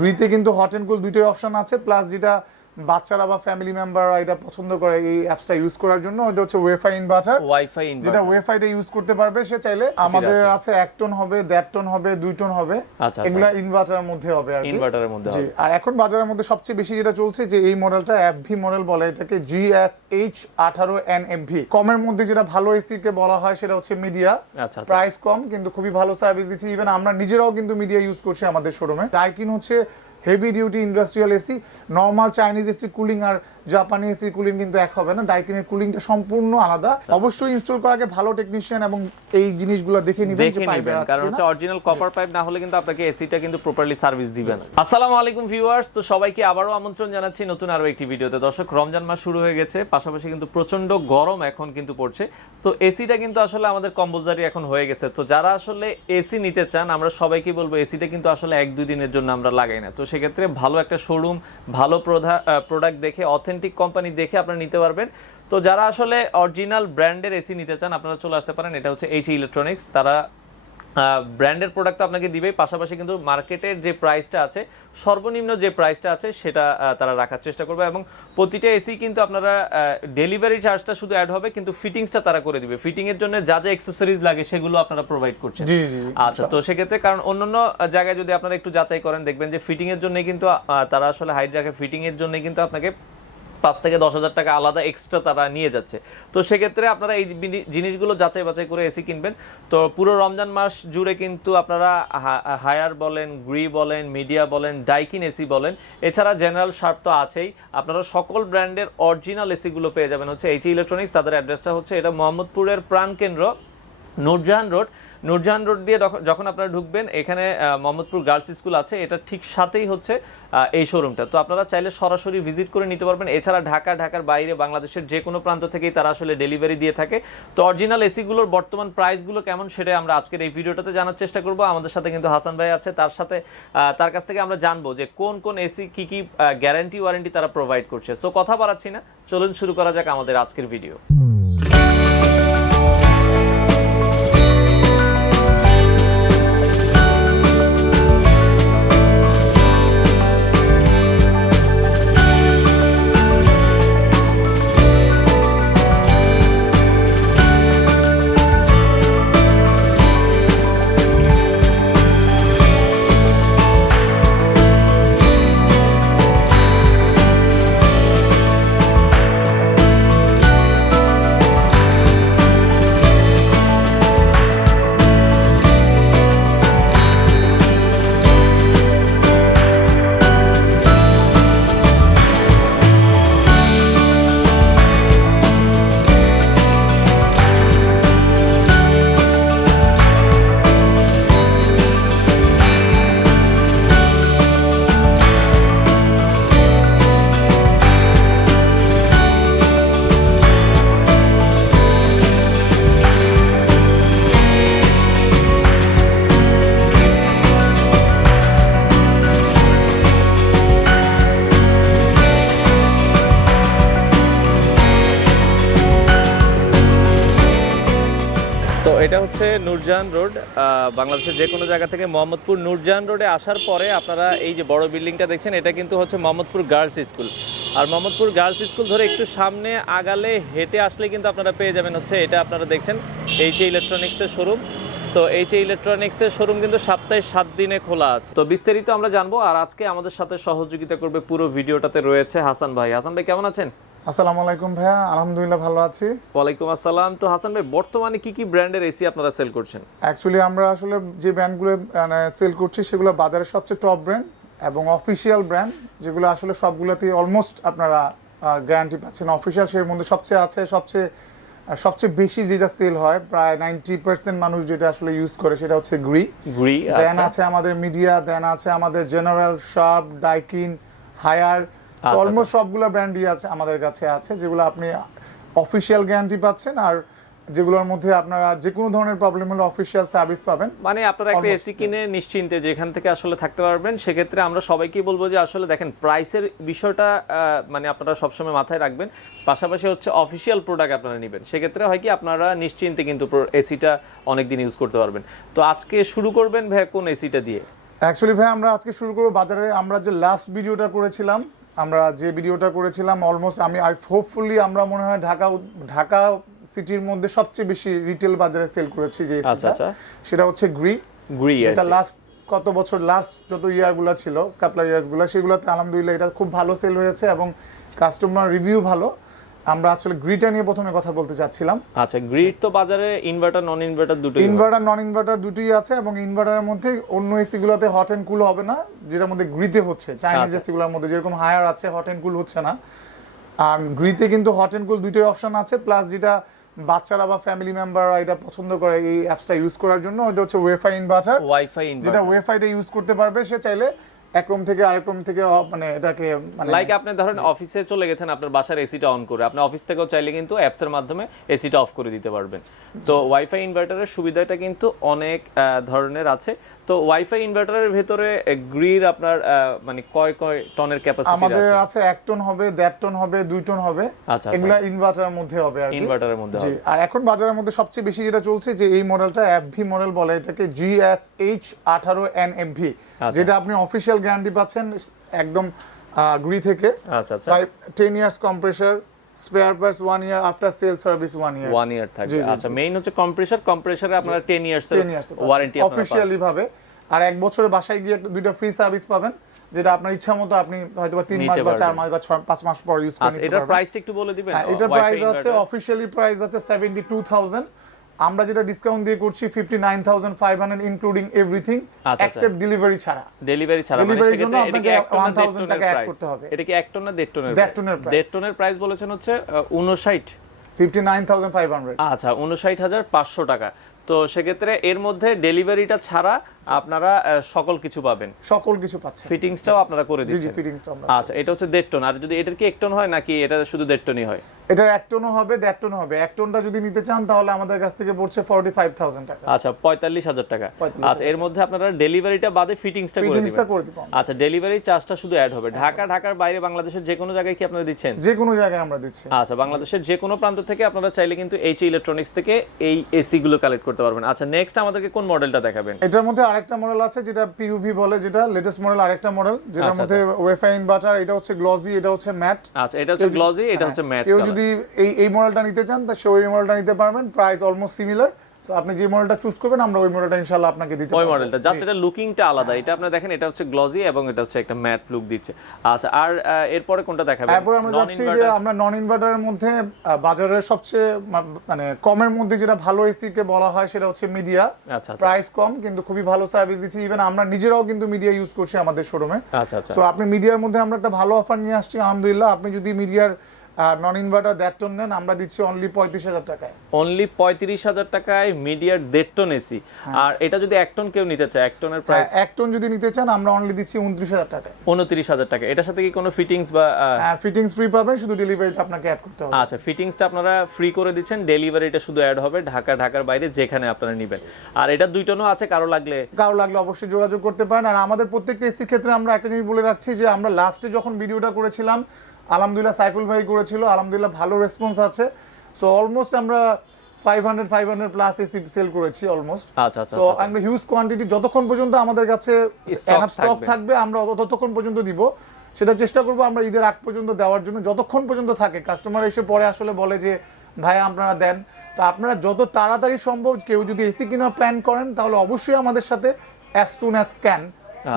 গ্রিতে কিন্তু hot and কুল দুইটাই option আছে, প্লাস যেটা বাচ্চারা বা ফ্যামিলি মেম্বাররা এটা পছন্দ করে এই অ্যাপসটা ইউজ করার জন্য, ওটা হচ্ছে ওয়াইফাই ইনভার্টার। যেটা ওয়াইফাইটা ইউজ করতে পারবে সে চাইলে। আমাদের আছে 1 টন হবে, 1.5 টন হবে, 2 টন হবে, এগুলা ইনভার্টারের মধ্যে হবে আর কি। ইনভার্টারের মধ্যে হবে। আর এখন বাজারের মধ্যে সবচেয়ে বেশি যেটা চলছে যে এই মডেলটা এফভি মডেল বলে এটাকে, H.A কমের মধ্যে যেটা ভালো এসি কে বলা হয় সেটা হচ্ছে মিডিয়া। প্রাইস কম কিন্তু খুবই ভালো সার্ভিস দিচ্ছে। ইভেন আমরা নিজেরাও কিন্তু মিডিয়া ইউজ করছি আমাদের শোরুমে। ডাইকিন হচ্ছে heavy duty industrial AC. Normal Chinese AC cooling আর জাপানি এসি কুলিং কিন্তু এক হবে না, ডাইকিনের কুলিংটা সম্পূর্ণ আলাদা। অবশ্যই ইনস্টল করার আগে ভালো টেকনিশিয়ান এবং এই জিনিসগুলো দেখে নেবেন যে পাইপে আছে, কারণ হচ্ছে অরিজিনাল কপার পাইপ না হলে কিন্তু আপনাকে এসিটা কিন্তু প্রপারলি সার্ভিস দিবে না। আসসালামু আলাইকুম ভিউয়ার্স, তো সবাইকে আবারো আমন্ত্রণ জানাচ্ছি নতুন আরো একটি ভিডিওতে। দর্শক, রমজান মাস শুরু হয়ে গেছে, পাশাপাশি কিন্তু প্রচন্ড গরম এখন কিন্তু পড়ছে। তো এসিটা কিন্তু আসলে আমাদের কম্পালসারি এখন হয়ে গেছে। তো যারা আসলে এসি নিতে চান, আমরা সবাইকে বলবো এসিটা কিন্তু আসলে 1-2 দিনের জন্য আমরা লাগাই না। তো সেক্ষেত্রে ভালো একটা শোরুম, ভালো প্রোডাক্ট দেখে, অথেন্টিক কোম্পানি দেখে আপনারা নিতে পারবেন। তো যারা আসলে অরিজিনাল ব্র্যান্ডের এসি নিতে চান, আপনারা চলে আসতে পারেন। এটা হচ্ছে H.A ইলেকট্রনিক্স। তারা ব্র্যান্ডের প্রোডাক্ট আপনাকে দিবেই, পাশাপাশি কিন্তু মার্কেটের যে প্রাইসটা আছে, সর্বনিম্ন যে প্রাইসটা আছে সেটা তারা রাখার চেষ্টা করবে। এবং প্রতিটা এসি কিন্তু আপনারা ডেলিভারি চার্জটা শুধু অ্যাড হবে, কিন্তু ফিটিংসটা তারা করে দিবে। ফিটিং এর জন্য যা যা অ্যাকসেসরিজ লাগে সেগুলো আপনারা প্রোভাইড করছেন। আচ্ছা, তো সেক্ষেত্রে কারণ অন্যান্য জায়গায় যদি আপনারা একটু যাচাই করেন, দেখবেন যে ফিটিং এর জন্য কিন্তু তারা আসলে হাইড রাখে। ফিটিং এর জন্য কিন্তু আপনাকে 5 থেকে 10,000 টাকা আলাদা এক্সট্রা তারা নিয়ে যাচ্ছে। তো সেক্ষেত্রে আপনারা এই জিনিসগুলো যাচাই বাছাই করে এসি কিনবেন। তো পুরো রমজান মাস জুড়ে কিন্তু আপনারা হায়ার বলেন, গ্রি বলেন, মিডিয়া বলেন, ডাইকিন এসি বলেন, এছাড়া জেনারেল শার্প তো আছেই, আপনারা সকল ব্র্যান্ডের অরিজিনাল এসিগুলো পেয়ে যাবেন হচ্ছে H.A ইলেকট্রনিক্স। তাদের অ্যাড্রেসটা হচ্ছে এটা মোহাম্মদপুরের প্রাণকেন্দ্র নূরজাহান রোড। নূরজাহান রোড দিয়ে যখন আপনারা ঢুকবেন, এখানে মোহাম্মদপুর গার্লস স্কুল আছে, এটা ঠিক সাথেই হচ্ছে এই শোরুমটা। তো আপনারা চাইলে সরাসরি ভিজিট করে নিতে পারবেন। এছাড়া ঢাকার বাইরে বাংলাদেশের যে কোনো প্রান্ত থেকেই তারা আসলে ডেলিভারি দিয়ে থাকে। তো অরিজিনাল এসিগুলোর বর্তমান প্রাইসগুলো কেমন সেটা আমরা আজকের এই ভিডিওটাতে জানার চেষ্টা করব। আমাদের সাথে কিন্তু হাসান ভাই আছে, তার কাছ থেকে আমরা জানবো যে কোন এসি কি গ্যারান্টি ওয়ারেন্টি তারা প্রোভাইড করছে। সো কথা বাড়াচ্ছি না, চলুন শুরু করা যাক আমাদের আজকের ভিডিও। এটা হচ্ছে নূরজাহান রোড। বাংলাদেশের যে কোনো জায়গা থেকে মোহাম্মদপুর নূরজাহান রোডে আসার পরে আপনারা এই যে বড় বিল্ডিংটা দেখছেন, এটা কিন্তু হচ্ছে মোহাম্মদপুর গার্লস স্কুল। আর মোহাম্মদপুর গার্লস স্কুল ধরে একটু সামনে আগালে, হেঁটে আসলে কিন্তু আপনারা পেয়ে যাবেন হচ্ছে এটা আপনারা দেখছেন H.A ইলেকট্রনিক্সের শোরুম। তো H.A ইলেকট্রনিক্সের শোরুম কিন্তু সপ্তাহে 7 দিনে খোলা আছে। তো বিস্তারিত আমরা জানবো। আর আজকে আমাদের সাথে সহযোগিতা করবে পুরো ভিডিওটাতে রয়েছে হাসান ভাই। হাসান ভাই কেমন আছেন? আসসালামু আলাইকুম ভাইয়া, আলহামদুলিল্লাহ ভালো আছি। ওয়ালাইকুম আসসালাম। তো হাসান ভাই, বর্তমানে কি ব্র্যান্ডের এসি আপনারা সেল করছেন? অ্যাকচুয়ালি আমরা আসলে যে ব্র্যান্ডগুলো সেল করছি সেগুলো বাজারের সবচেয়ে টপ ব্র্যান্ড এবং অফিসিয়াল ব্র্যান্ড, যেগুলো আসলে সবগুলোতেই অলমোস্ট আপনারা গ্যারান্টি পাচ্ছেন। অফিসিয়াল সের মধ্যে সবচেয়ে আছে, সবচেয়ে বেশি যেটা সেল হয়, প্রায় 90% মানুষ যেটা আসলে ইউজ করে সেটা হচ্ছে গ্রি। দেন আছে আমাদের মিডিয়া, দেন আছে আমাদের General, Sharp, Daikin, Haier, almost সবগুলো ব্র্যান্ডই আছে আমাদের কাছে আছে, যেগুলো আপনি অফিসিয়াল গ্যারান্টি পাচ্ছেন। আর যেগুলোর মধ্যে আপনারা যে কোনো ধরনের প্রবলেম হলে অফিসিয়াল সার্ভিস পাবেন। মানে আপনারা একটা এসি কিনে নিশ্চিন্তে যেখান থেকে আসলে থাকতে পারবেন। সেক্ষেত্রে আমরা সবাইকেই বলবো যে আসলে দেখেন, প্রাইসের বিষয়টা মানে আপনারা সবসময় মাথায় রাখবেন। পাশাপাশি হচ্ছে অফিসিয়াল প্রোডাক্ট আপনারা নেবেন, সেক্ষেত্রে হয় কি আপনারা নিশ্চিন্তে কিন্তু এসিটা অনেকদিন ইউজ করতে পারবেন। তো আজকে শুরু করবেন ভাই কোন এসিটা দিয়ে? অ্যাকচুয়ালি ভাই আমরা আজকে শুরু করবো বাজারে। আমরা যে লাস্ট ভিডিওটা করেছিলাম, অলমোস্ট আমি হোপফুলি আমরা মনে হয় ঢাকা সিটির মধ্যে সবচেয়ে বেশি রিটেল বাজারে সেল করেছি যে এসিটা, সেটা হচ্ছে গ্রি। যেটা লাস্ট কত বছর লাস্ট যত ইয়ারগুলো ছিল, কাপলা ইয়ার্সগুলো, সেগুলোতে আলহামদুলিল্লাহ এটা খুব ভালো সেল হয়েছে এবং কাস্টমার রিভিউ ভালো। আমরা আসলে গ্রিটা নিয়ে প্রথমে কথা বলতে চাচ্ছিলাম। আচ্ছা, গ্রিড তো বাজারে ইনভার্টার নন ইনভার্টার দুটোই আছে এবং ইনভার্টারের মধ্যে অন্য এসি গুলোতে হট এন্ড কুল হবে না, যেটার মধ্যে গ্রিতে হচ্ছে। চাইনিজ এসি গুলোর মধ্যে যেরকম হায়ার আছে হট এন্ড কুল হচ্ছে না, আর গ্রিতে কিন্তু হট এন্ড কুল দুটোই অপশন আছে। প্লাস যেটা বাচ্চারা বা ফ্যামিলি মেম্বাররা এটা পছন্দ করে এই অ্যাপসটা ইউজ করার জন্য, ওটা হচ্ছে ওয়াইফাই ইনভার্টার। যেটা ওয়াইফাইটা ইউজ করতে পারবে সে চাইলে এক রুম থেকে আরেক রুম থেকে মানে এটাকে মানে লাইক আপনি ধরেন অফিসে চলে গেছেন, আপনার বাসার এসিটা অন করে আপনি অফিস থেকেও চাইলে কিন্তু অ্যাপস এর মাধ্যমে এসিটা অফ করে দিতে পারবেন। তো ওয়াইফাই ইনভার্টারের সুবিধাটা কিন্তু অনেক ধরনের আছে। তো ওয়াইফাই ইনভার্টারের ভেতরে গ্রির আপনার মানে কয় টনের ক্যাপাসিটি আছে? আমাদের আছে 1 টন হবে, 1.5 টন হবে, 2 টন হবে। এগুলা ইনভার্টারের মধ্যে হবে আর কি। ইনভার্টারের মধ্যে হবে। আর এখন বাজারের মধ্যে সবচেয়ে বেশি যেটা চলছে যে এই মডেলটা এফভি মডেল বলে এটাকে, GS/H18NFV, যেটা আপনি অফিশিয়াল গ্যারান্টি পাচ্ছেন একদম গ্রি থেকে। 10 ইয়ার্স কম্প্রেসর, স্পেয়ার পার্টস 1 ইয়ার, আফটার সেল সার্ভিস 1 ইয়ার। 1 ইয়ার থাকবে। আচ্ছা, মেইন হচ্ছে কম্প্রেসরে আপনারা 10 ইয়ার্স এর ওয়ারেন্টি আপনারা অফিশিয়ালি ভাবে, আর 1 বছরের বাসায় গিয়ে দুইটা ফ্রি সার্ভিস পাবেন, যেটা আপনার ইচ্ছা মতো আপনি হয়তো 3 মাস বা 4 মাস বা 5 মাস পর ইউজ করতে পারবেন। এটার প্রাইস একটু বলে দিবেন? এটার প্রাইস আছে অফিশিয়ালি প্রাইস আছে 72,000। আমরা যেটা ডিসকাউন্ট দিয়ে করছি 59,500 ইনক্লুডিং এভরিথিং এক্সেপ্ট ডেলিভারি ছাড়া। ডেলিভারি ছাড়া মানে সেক্ষেত্রে এটাকে 1000 টাকা অ্যাড করতে হবে। এটা কি 1 টন না 1.5 টনের? 1.5 টনের প্রাইস বলেছেন হচ্ছে 59,500। আচ্ছা, 59,500 টাকা। তো সেক্ষেত্রে এর মধ্যে ডেলিভারিটা ছাড়া আপনারা সকল কিছু পাবেন, সকল কিছু পাচ্ছেন, ফিটিংসটাও আপনারা করে দিচ্ছেন। আচ্ছা, এটা হচ্ছে 1.5 টন। আর যদি এটার কি 1 টন হয় নাকি এটা শুধু 1.5 টনই হয়? এটা 1 টনও হবে, 1.5 টনও হবে। 1 টনটা যদি নিতে চান তাহলে আমাদের কাছ থেকে পড়ছে 45,000 টাকা। আচ্ছা, 45,000 টাকা। আচ্ছা, এর মধ্যে আপনারা ডেলিভারিটা বাদে ফিটিংসটা করে দিবেন। আচ্ছা, ডেলিভারি চার্জটা শুধু অ্যাড হবে। ঢাকার বাইরে বাংলাদেশের যে কোনো জায়গায় কি আপনারা দিচ্ছেন? যে কোনো জায়গায় আমরা দিচ্ছি। আচ্ছা, বাংলাদেশের যে কোনো প্রান্ত থেকে আপনারা চাইলে কিন্তু H.A ইলেকট্রনিক্স থেকে এই এসি গুলো কালেক্ট করতে পারবেন। আচ্ছা, নেক্সট আমাদেরকে কোন মডেলটা দেখাবেন? এটার মধ্যে আরেকটা মডেল আছে যেটা পিইউভি বলে, যেটা লেটেস্ট মডেল, আরেকটা মডেল যেটার মধ্যে ওয়াইফাই ইনভার্টার। এটা হচ্ছে গ্লসি, এটা হচ্ছে ম্যাট। আচ্ছা, এটা হচ্ছে গ্লসি, এটা হচ্ছে ম্যাট। কেউ যদি এই মডেলটা নিতে চান তা সে ওই মডেলটা নিতে পারবেন, প্রাইস অলমোস্ট সিমিলার। সো আপনি যে মডেলটা চুজ করবেন আমরা ওই মডেলটা ইনশাআল্লাহ আপনাকে দিতে পারবো। ওই মডেলটা জাস্ট এটা লুকিংটা আলাদা। এটা আপনি দেখেন, এটা হচ্ছে গ্লসি এবং এটা হচ্ছে একটা ম্যাট লুক দিচ্ছে। আচ্ছা, আর এরপরে কোনটা দেখাবেন? এরপর আমরা যাচ্ছি যে আমরা নন ইনভার্টারের মধ্যে বাজারের সবচেয়ে মানে কমের মধ্যে যেটা ভালো এসি কে বলা হয় সেটা হচ্ছে মিডিয়া। আচ্ছা, প্রাইস কম কিন্তু খুবই ভালো সার্ভিস দিচ্ছি। ইভেন আমরা নিজেরাও কিন্তু মিডিয়া ইউজ করছি আমাদের শোরুমে। আচ্ছা। সো আপনি মিডিয়ার মধ্যে আমরা একটা ভালো অফার নিয়ে আসছি আলহামদুলিল্লাহ। আপনি যদি মিডিয়ার নন ইনভার্টার 1.5 টন নেন আমরা দিচ্ছি অনলি 35,000 টাকায়। অনলি 35,000 টাকায় মিডিয়ার 1.5 টন এসি। আর এটা যদি 1 টন কেউ নিতে চায়, 1 টনের প্রাইস? 1 টন যদি নিতে চান আমরা অনলি দিচ্ছি 29,000 টাকায়। 29,000 টাকা। এটার সাথে কি কোনো ফিটিংস বা? ফিটিংস ফ্রি পাবেন, শুধু ডেলিভারিটা আপনাকে অ্যাড করতে হবে। আচ্ছা, ফিটিংসটা আপনারা ফ্রি করে দিচ্ছেন, ডেলিভারিটা শুধু অ্যাড হবে ঢাকার বাইরে যেখানে আপনারা নেবেন। আর এটা 2 টনও আছে, কারো লাগলে অবশ্যই যোগাযোগ করতে পারেন। আর আমাদের প্রত্যেকটা এসির ক্ষেত্রে আমরা একটা জিনিস বলে রাখছি যে আমরা লাস্টে যখন ভিডিওটা করেছিলাম আলহামদুলিল্লাহ সাইফুল ভাই করেছিল, আলহামদুলিল্লাহ ভালো রেসপন্স আছে। সো অলমোস্ট আমরা 500 প্লাস এসি সেল করেছি অলমোস্ট। আচ্ছা। সো আমরা হিউজ কোয়ান্টিটি যতক্ষণ পর্যন্ত আমাদের কাছে স্টক থাকবে আমরা ততক্ষণ পর্যন্ত দিব। সেটা চেষ্টা করব আমরা ঈদের আগ পর্যন্ত দেওয়ার জন্য, যতক্ষণ পর্যন্ত থাকে। কাস্টমার এসে পরে আসলে বলে যে ভাই আপনারা দেন, তো আপনারা যত তাড়াতাড়ি সম্ভব কেউ যদি এসি কেনার প্ল্যান করেন তাহলে অবশ্যই আমাদের সাথে as soon as can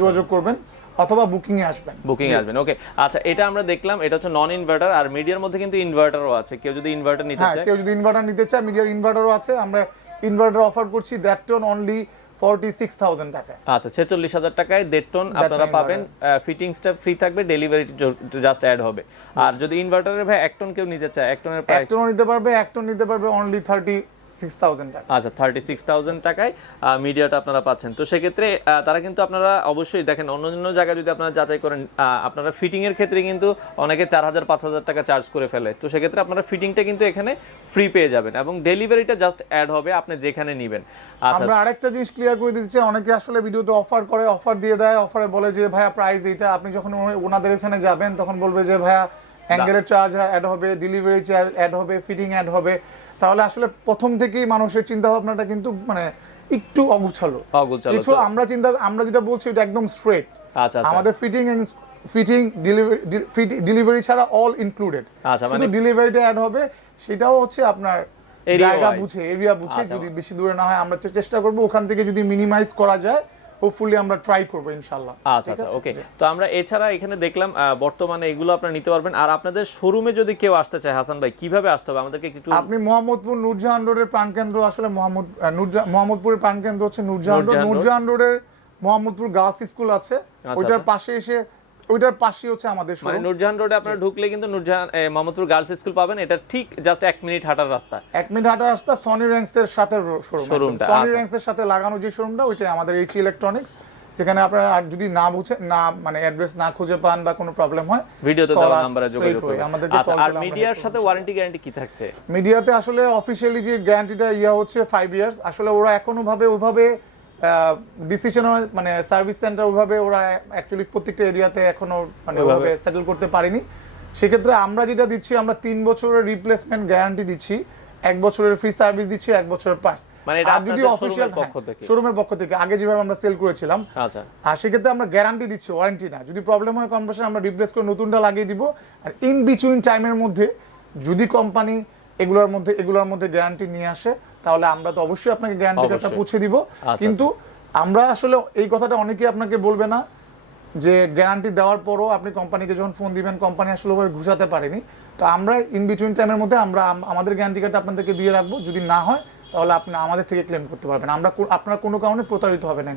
যোগাযোগ করবেন অথবা বুকিং এ আসবেন। ওকে। আচ্ছা, এটা আমরা দেখলাম, এটা হচ্ছে নন ইনভার্টার। আর মিডিয়ার মধ্যে কিন্তু ইনভার্টারও আছে, কেউ যদি ইনভার্টার নিতে চায় মিডিয়ার ইনভার্টারও আছে। আমরা ইনভার্টার অফার করছি 1.5 টন অনলি 46,000 টাকায়। আচ্ছা, 46,000 টাকায় 1.5 টন আপনারা পাবেন। ফিটিংসটা ফ্রি থাকবে, ডেলিভারি জাস্ট অ্যাড হবে। আর যদি ইনভার্টারের ভাই 1 টন কেউ নিতে চায়, 1 টনের প্রাইস? 1 টন নিতে পারবে অনলি 36,000 টাকা। আচ্ছা, 36,000 টাকায় মিডিয়াটা আপনারা পাচ্ছেন। তো সেক্ষেত্রে তারা কিন্তু আপনারা অবশ্যই দেখেন, অন্য জায়গায় যদি আপনারা যাচাই করেন, আপনারা ফিটিং এর ক্ষেত্রে কিন্তু অনেকে 4,000 5,000 টাকা চার্জ করে ফেলে। তো সেক্ষেত্রে আপনারা ফিটিংটা কিন্তু এখানে ফ্রি পেয়ে যাবেন এবং ডেলিভারিটা জাস্ট অ্যাড হবে আপনি যেখানে নেবেন। আচ্ছা, আমরা আরেকটা জিনিস ক্লিয়ার করে দিচ্ছি, অনেকে আসলে ভিডিওতে অফার দিয়ে দেয়, অফারে বলে যে ভাইয়া প্রাইস এটা। আপনি যখন ওনাদের এখানে যাবেন তখন বলবে যে ভাইয়া অ্যাঙ্গেলের চার্জ অ্যাড হবে, ডেলিভারি চার্জ অ্যাড হবে, ফিটিং অ্যাড হবে। তাহলে আসলে প্রথম থেকেই মানুষের চিন্তা ভাবনাটা কিন্তু মানে একটু অগুছালো। অগুছালো আমরা যেটা বলছি এটা একদম স্ট্রেট। আচ্ছা আমাদের ফিটিং ডেলিভারি ছাড়া অল ইনক্লুডেড। শুধু ডেলিভারিটা অ্যাড হবে, সেটাও হচ্ছে আপনার জায়গা বুঝে, এরিয়া বুঝে, যদি বেশি দূরে না হয় আমরা চেষ্টা করব ওখান থেকে যদি মিনিমাইজ করা যায়, হোপফুলি আমরা ট্রাই করব ইনশাআল্লাহ। আচ্ছা ওকে। তো আমরা এছাড়া এখানে দেখলাম বর্তমানে এগুলো আপনারা নিতে পারবেন। আর আপনাদের শোরুমে যদি কেউ আসতে চায় হাসান ভাই কিভাবে আসতে হবে আমাদেরকে একটু। আপনি মোহাম্মদপুর নূরজাহান রোডের প্রাণকেন্দ্র, আসলে মোহাম্মদপুরের প্রাণকেন্দ্র হচ্ছে নূরজাহান রোড। নূরজাহান রোডের মোহাম্মদপুর গার্লস স্কুল আছে, ওইটার পাশে এসে ওইটার পাশে হচ্ছে আমাদের শোরুম। মানে নূরজাহান রোডে আপনারা ঢুকলে কিন্তু নূরজাহান মোহাম্মদপুর গার্লস স্কুল পাবেন। এটা ঠিক জাস্ট 1 মিনিট হাঁটার রাস্তা। 1 মিনিট হাঁটার রাস্তা। সনি র্যাঙ্কস এর সাথে শোরুমটা, সনি র্যাঙ্কস এর সাথে লাগানো যে শোরুমটা, ওইটা আমাদের H.A Electronics। যেখানে আপনারা আর যদি না বুঝে না মানে অ্যাড্রেস না খুঁজে পান বা কোনো প্রবলেম হয়, ভিডিওতে দেওয়া নম্বরে যোগাযোগ করুন। আচ্ছা, আর মিডিয়ার সাথে ওয়ারেন্টি গ্যারান্টি কি থাকছে? মিডিয়াতে আসলে অফিশিয়ালি যে গ্যারান্টিটা হচ্ছে 5 ইয়ার্স। আসলে ওরা এখনো ওইভাবে ডিসিশন মানে সার্ভিস সেন্টার ওইভাবে ওরা অ্যাকচুয়ালি প্রত্যেকটা এরিয়াতে এখনো মানে ওইভাবে সেটেল করতে পারেনি। সেক্ষেত্রে আমরা যেটা দিচ্ছি, আমরা 3 বছরের রিপ্লেসমেন্ট গ্যারান্টি দিচ্ছি, 1 বছরের ফ্রি সার্ভিস দিচ্ছি, 1 বছরের পার্টস। মানে এটা আপনাদের শোরুমের পক্ষ থেকে, শোরুমের পক্ষ থেকে আগে যেভাবে আমরা সেল করেছিলাম। আচ্ছা, আর সেক্ষেত্রে আমরা গ্যারান্টি দিচ্ছি, ওয়ারেন্টি না। যদি প্রবলেম হয় কনভার্সন আমরা রিপ্লেস করে নতুনটা লাগিয়ে দিব। আর ইন বিটুইন টাইমের মধ্যে যদি কোম্পানি এগুলোর মধ্যে গ্যারান্টি নিয়ে আসে, তাহলে আমরা তো অবশ্যই আপনাকে গ্যারান্টি কার্ডটা পৌঁছে দিব। কিন্তু আমরা আসলে এই কথাটা অনেকেই আপনাকে বলবে না যে গ্যারান্টি দেওয়ার পরও আপনি কোম্পানিকে যখন ফোন দিবেন কোম্পানি আসলে ওভাবে ঘুষাতে পারেনি। তো আমরা ইন বিটুইন টাইমের মধ্যে আমরা আমাদের গ্যারান্টি কার্ডটা আপনাদেরকে দিয়ে রাখবো। যদি না হয় তাহলে আপনি আমাদের থেকে ক্লেম করতে পারবেন। আপনারা কোনো কারণে প্রতারিত হবে না।